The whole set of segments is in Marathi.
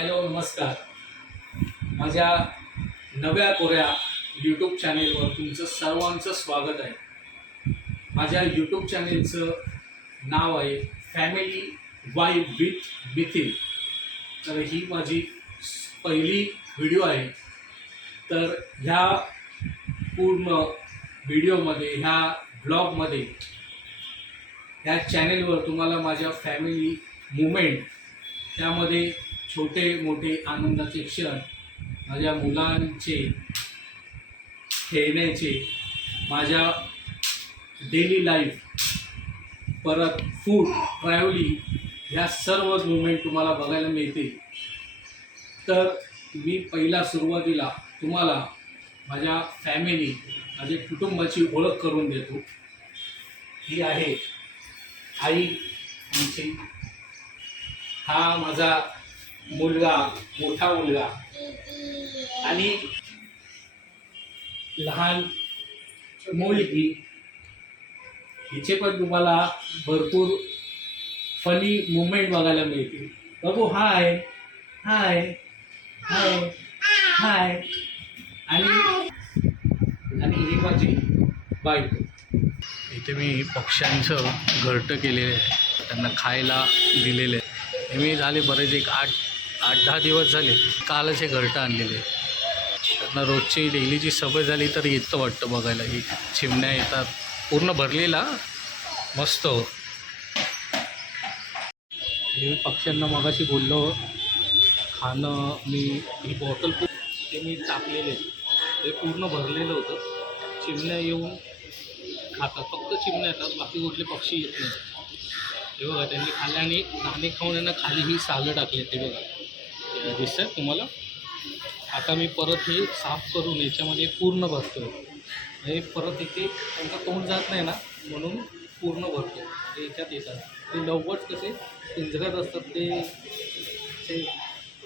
हॅलो नमस्कार. माझ्या नव्या कोऱ्या यूट्यूब चॅनेलवर तुमचं सर्वांचं स्वागत आहे. माझ्या यूट्यूब चॅनेलचं नाव आहे फॅमिली वाईब विथ मिथिल. तर ही माझी पहिली व्हिडिओ आहे. तर ह्या पूर्ण व्हिडिओमध्ये ह्या ब्लॉगमध्ये ह्या चॅनेलवर तुम्हाला माझ्या फॅमिली मुमेंट, त्यामध्ये छोटे मोठे आनंदाचे क्षण, माझ्या मुलांचे खेळण्याचे, माझ्या डेली लाईफ, परत फूड, ट्रॅव्हलिंग, ह्या सर्व मुवमेंट तुम्हाला बघायला मिळतील. तर मी पहिला सुरुवातीला तुम्हाला माझ्या फॅमिली, माझ्या कुटुंबाची ओळख करून देतो. ही आहे आई आमची, हा माझा मुलगा, मोठा मुलगा, आणि लहान मुलगी. हिचे पण तुम्हाला भरपूर फनी मुवमेंट बघायला मिळतील. बघू. हाय हाय हाय हाय. आणि ही माझी बायको. इथे मी पक्ष्यांचं घरटं केलेलं आहे, त्यांना खायला दिलेलं आहे. मी झाले बरेच एक 8-10 दिवस झाले कालच हे घरटं आणलेले. त्यांना रोजची डेलीची सवय झाली तर येतं वाटतं बघायला. ही चिमण्या येतात, पूर्ण भरलेला मस्त. मी पक्ष्यांना मगाशी बोललो खाणं, मी ही बॉटल ते मी टाकलेले, ते पूर्ण भरलेलं होतं. चिमण्या येऊन खातात, फक्त चिमण्या येतात, बाकी कुठले पक्षी येत नाही. हे बघा, त्यांनी खाल्ले आणि दाणे खाऊन यांना खाली ही सालं टाकले. ते बघा दिसतं तुम्हाला. आता मी परत हे साफ करून याच्यामध्ये पूर्ण भरतो. हे परत इथे त्यांचा तोंड जात नाही ना, म्हणून पूर्ण भरतो. ते याच्यात येतात. ते लवकर कसे पिंजऱ्यात असतात, ते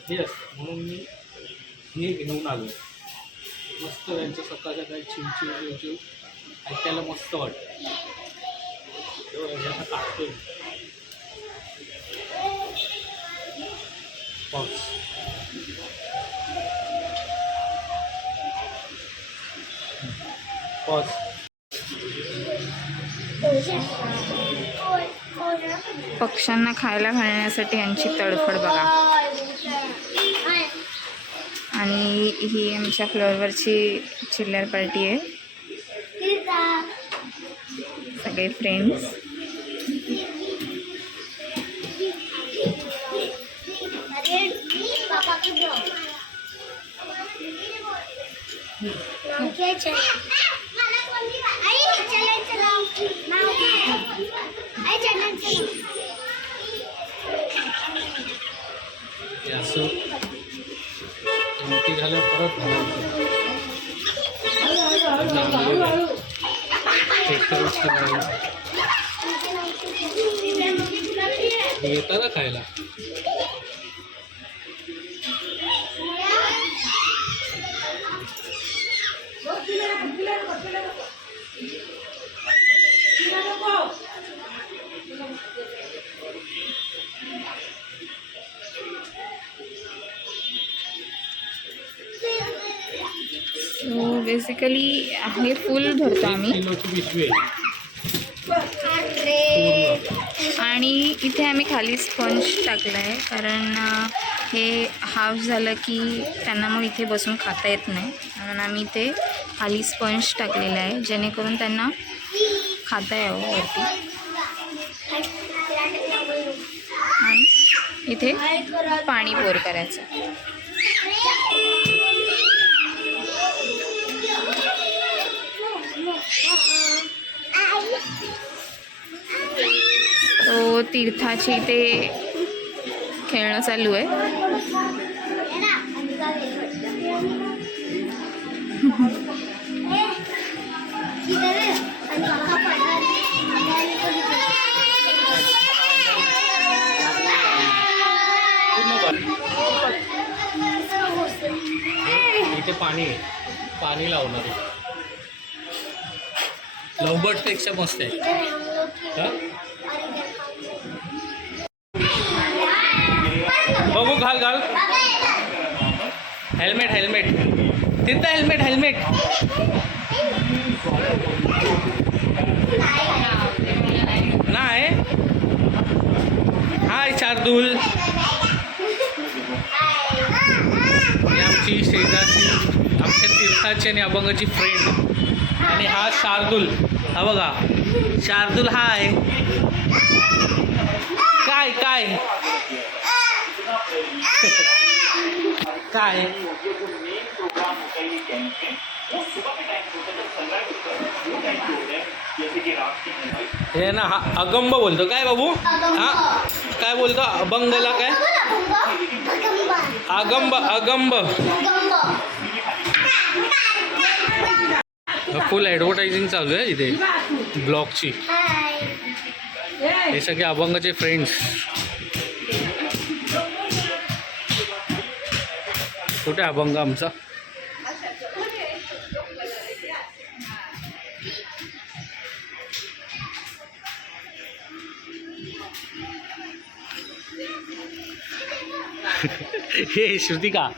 हे असतं, म्हणून मी हे घेऊन आलो. मस्त त्यांचं सकाळच्या काही चिवचिव ऐकायला मस्त वाटतं. तेव्हा टाकतोय पॉज. पक्ष्यांना खायला घालण्यासाठी यांची तडफड बघा. आणि ही आमच्या फ्लोअरवरची चिल्लर पार्टी आहे, सगळे फ्रेंड्स. असं मोठी झालं परत येतं का खायला. सो बेसिकली हे फुल भरतो आम्ही. आणि इथे आम्ही खाली स्पंज टाकलं आहे, कारण हे हाफ झालं की त्यांना मग इथे बसून खाता येत नाही, म्हणून आम्ही इथे खाली स्पंज टाकलेलं आहे, जेणेकरून त्यांना खाता यावं वरती. आणि इथे पाणी पोर करायचं. तो तीर्थाची इथे खेळणं चालू आहे. इथे पाणी लावणार आहे. लवबर्डपेक्षा मस्त आहे. बघू घाल हेल्मेट हेल्मेट तीर्था हेल्मेट हेल्मेट नाही. हाय शार्दूल. ही आमची शेजारची आमच्या तीर्थाची आणि अभंगाची फ्रेंड आणि हा शार्दूल. हा बघा शार्दूल. हाय. काय काय काय हे ना हा अगंब बोलतो काय बाबू. हा काय बोलतो अभंगला काय अगंब अगंब. फुल ॲडव्हर्टायझिंग चालू आहे इथे ब्लॉगची. हे सगळे अभंगाचे फ्रेंड्स. कुठे अभंग आमचा. हे श्रुतिका.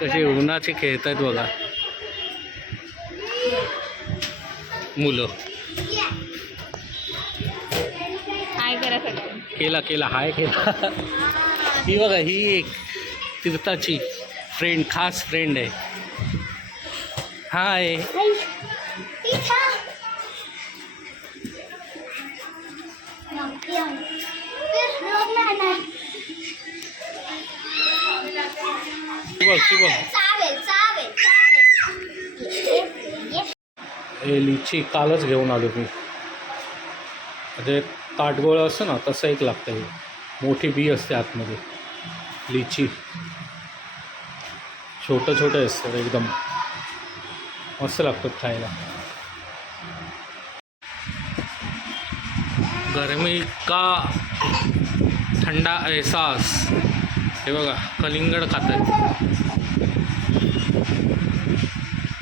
कसे उन्हाचे खेळत आहेत बघा मुलं. हाय करा सगळं. केला केला हाय केला. ही बघा ही एक तीर्थाची फ्रेंड खास फ्रेंड आहे. हाय. बघ हे लिची कालच घेऊन आलो मी. म्हणजे ताटगोळा असतं ना तसं एक लागतं. हे मोठी बी असते आतमध्ये. लिची छोटं छोटं असतं एकदम मस्त लागतात खायला. गरमी का ठंडा एहसास. हे बघा कलिंगड खात आहेत.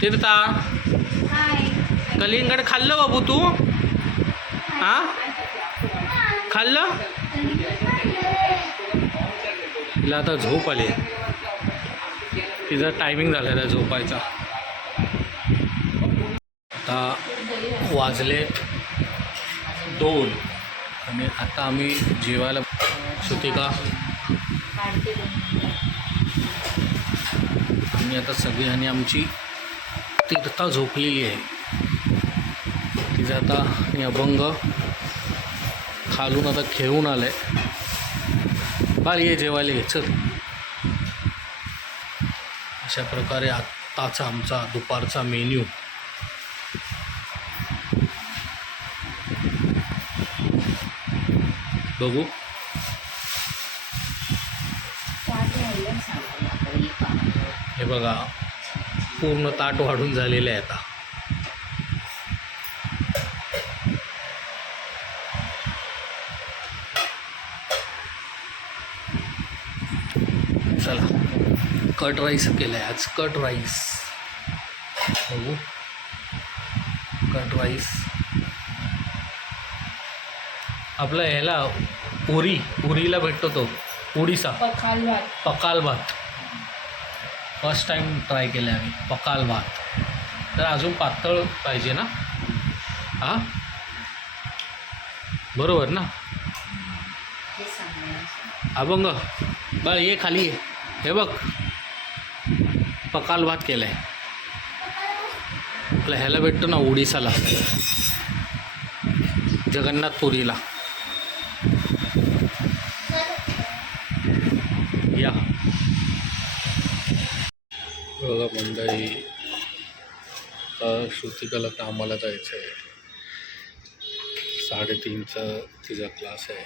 तीर्था कलिंगड खाल्लं बाबू तू. हां खाल्लं. तिला आता झोप आली. तिचा टायमिंग झालेला आहे झोपायचा. आता वाजले 2 आणि आता आम्ही जेवायला. श्रुतिका आणि आता सगळी आणि आमची तीर्था झोपलेली आहे. तिचा आता आणि अभंग खालून आता खेळून आलं आहे. बाल ये जेवायला ये चल. अशा प्रकारे आत्ताचा आमचा दुपारचा मेन्यू. बघू. हे बघा पूर्ण ताट वाढून झालेलं आहे आता. चला कट राईस केलं आहे आज. कट राईस बघू. कट राईस आपलं ह्याला पुरीला भेटतो तो उडीसा पकाल भात. फर्स्ट टाईम ट्राय केलं आहे आम्ही पकाल भात. तर अजून पातळ पाहिजे ना. हां बरोबर ना. अभंग बघ ये खाली आहे. हे बघ पकाल भात केला आहे. आपल्या ह्याला भेटतो ना उडीसाला जगन्नाथपुरीला. या बघा मंडळी. श्रुतिकाला कामाला जायचं आहे. 3:30चा तिचा क्लास आहे.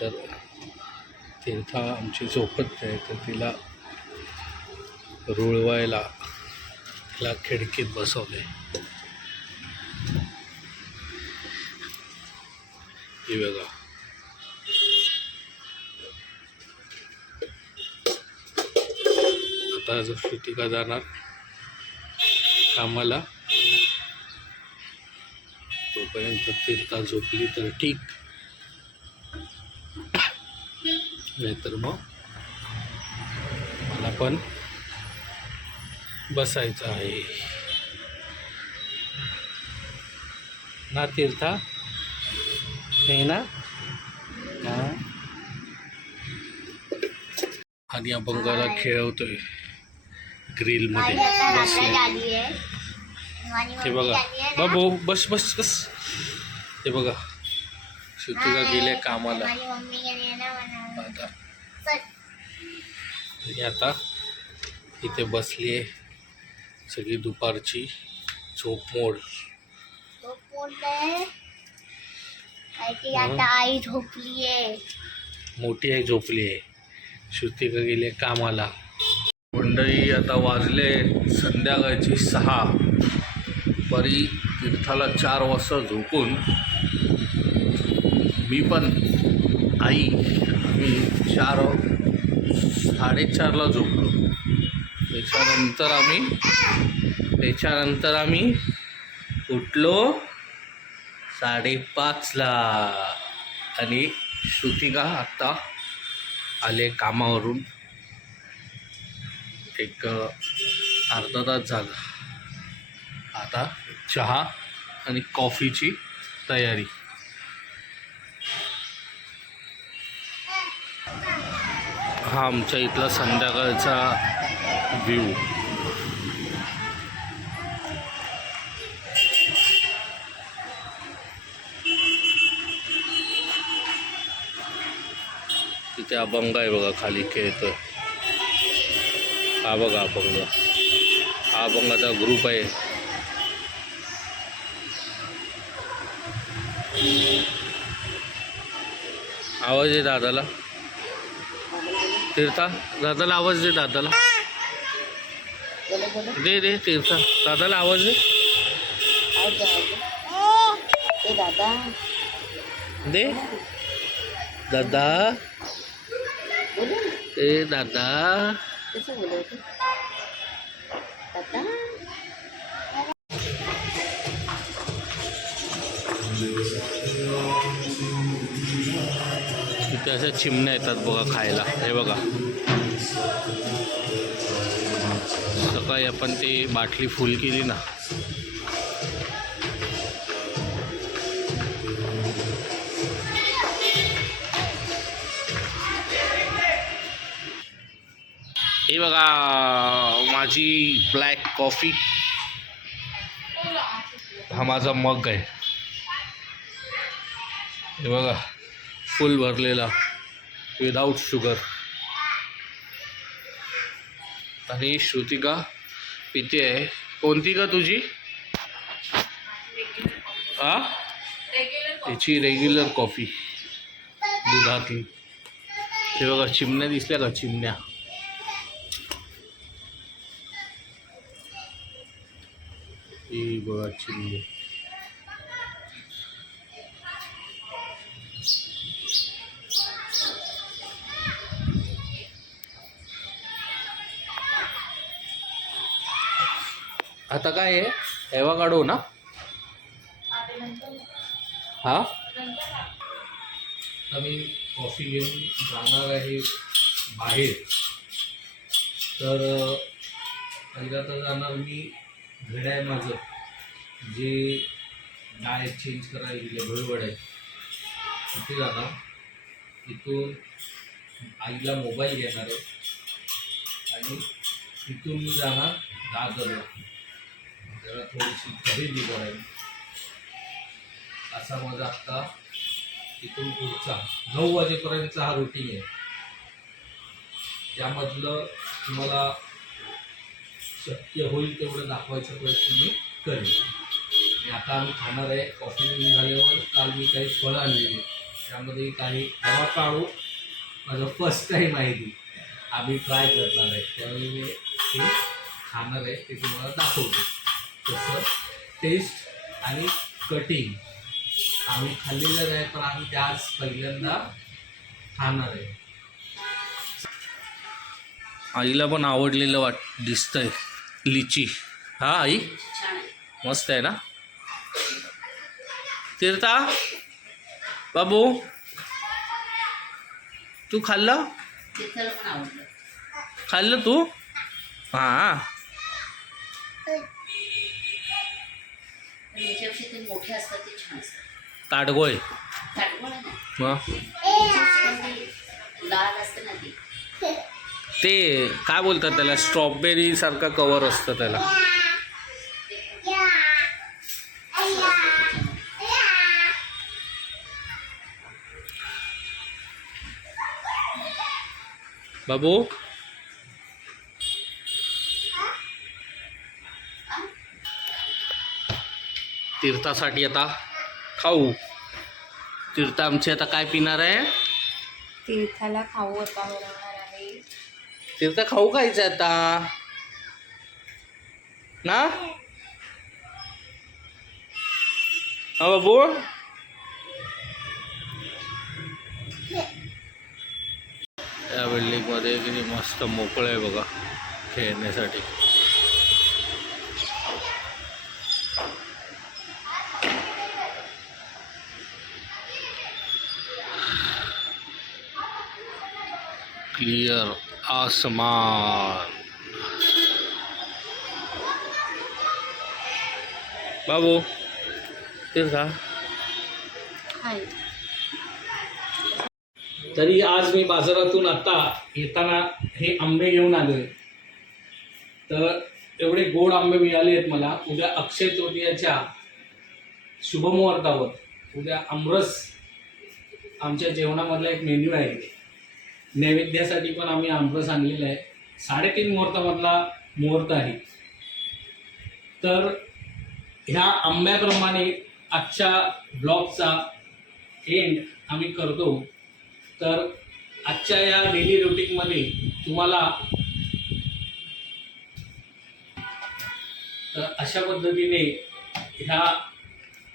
तर तीर्था आमची झोपत आहे तर तिला रुळवायला तिला खिडकीत बसवले. ही बघा आता जो श्रुतिका जाणार कामाला. तोपर्यंत तीर्था झोपली तर ठीक, नाहीतर मग मला पण बसायचं आहे ना तीर्था, हे ना. आणि अभंगाला खेळवतोय ग्रिल मध्ये बसले. हे बघा बाबू, बस बस बस. हे बघा श्रुतिका गेले कामाला आता. आणि आता इथे बसली आहे सगळी दुपारची झोपमोड. आता आई झोपली आहे, मोठी आई झोपली आहे, श्रुतिका गेली कामाला. मंडळी आता वाजले संध्याकाळची 6. परी तीर्थाला 4 वाजता झोपून मी पण आई मी 4:30ला झोपलो. त्याच्यानंतर आम्ही उठलो 5:30ला. आणि श्रुतिका आत्ता आले कामावरून, एक अर्धा तास झाला. आता चहा आणि कॉफीची तयारी. हा आमच्या इथला संध्याकाळचा व्ह्यू. तिथे अभंग आहे बघा, खाली खेळतोय. हा बघा अभंग, हा अभंगाचा ग्रुप आहे. आवाज दे दादाला तीर्था, दादाला आवाज दे, दादाला दे दे तीर्था, दादाला आवाज दे. दादा दे दादा, ए दादा. कसं बोलवते दादा? इथे अशा चिमण्या येतात बघा खायला. हे बघा सकाळी आपण ती बाटली फुल केली ना, हे बघा माझी ब्लॅक कॉफी. हा माझा मग आहे, हे बघा फुल भरलेला विदाउट शुगर. आणि श्रुतिका पिते आहे. कोणती का तुझी? हा त्याची रेग्युलर कॉफी दुधातली. हे बघा चिमण्या दिसल्या का, चिमण्या. ही बघा चिमणी. आता काय आहे, एवा काढू ना. हा आता मी कॉफी घेऊन जाणार आहे बाहेर. तर पहिला तर जाणार मी घड्याळ माझं जे डायट चेंज करायला गेले भळवड आहे तिथे जाणार. तिथून आईला मोबाईल घेणार आहे आणि तिथून मी जाणार दादरला, जरा थोडीशी खरेदी करायला. असा माझा आत्ता तिथून पुढचा 9 वाजेपर्यंतचा हा रुटीन आहे. त्यामधलं तुम्हाला शक्य होईल तेवढं दाखवायचा प्रयत्न मी करेन. आणि आता आम्ही खाणार आहे. कॉफी झाल्यावर काल मी काही फळं आणलेली, त्यामध्ये काही काढू माझं फर्स्ट टाईम आहे ती, आम्ही ट्राय करणार आहे. त्यावेळी मी ते खाणार आहे, ते तुम्हाला दाखवतो तसं टेस्ट आणि कटिंग आम्ही खाल्लेलं नाही, पण आम्ही ते आज पहिल्यांदा खाणार आहे. आईला पण आवडलेलं दिसतंय लिची. हा आई छान आहे. मस्त आहे ना. तीर्था बाबू तू खाल्लं तिथलं पण आवडलं. खाल्लं तू हां पण याच्यापेक्षा ते मोठे असतात ते छान असतात. ताडगोय ताटवळ आहे ना, मग ते लाल असतं ना ते. ते काय बोलतात त्याला स्ट्रॉबेरी सारखं कवर असतं त्याला. बाबू तीर्थासाठी आता खाऊ. तीर्थ आमची आता काय पिणार आहे. तीर्थाला खाऊ आता बनवणार आहे. तीर्थ खाऊ खायचं आता ना. हा बाबू या बिल्डिंगमध्ये किती मस्त मोकळं आहे बघा खेळण्यासाठी. क्लियर आसमान. बाबू तीर्था हाय. तरी आज मी बाजारातून आता येताना हे आंबे घेऊन आलोय. तर एवढे गोड आंबे मिळाले आहेत मला. उद्या अक्षय तृतीयाच्या शुभमुहूर्तावर उद्या आमरस आमच्या जेवणामधला एक मेन्यू आहे. नैवेद्यासाठी पण आम्ही आमरस आणलेला आहे. 3:30 मुहूर्तामधला मुहूर्त आहे. तर ह्या आंब्याप्रमाणे आजच्या ब्लॉगचा एंड आम्ही करतो. तर आजच्या या डेली रुटीनमध्ये तुम्हाला तर अशा पद्धतीने ह्या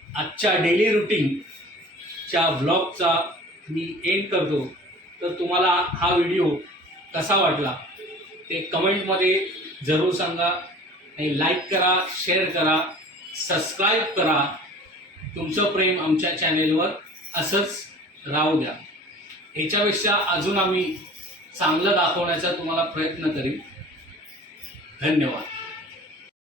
आजच्या डेली रुटीनच्या ब्लॉगचा मी एंड करतो. तर तुम्हाला हा व्हिडिओ कसा वाटला ते कमेंटमध्ये जरूर सांगा. आणि लाईक करा, शेअर करा, सबस्क्राईब करा. तुमचं प्रेम आमच्या चॅनेलवर असंच राहू द्या. ह्याच्यापेक्षा अजून आम्ही चांगलं दाखवण्याचा तुम्हाला प्रयत्न करीन. धन्यवाद.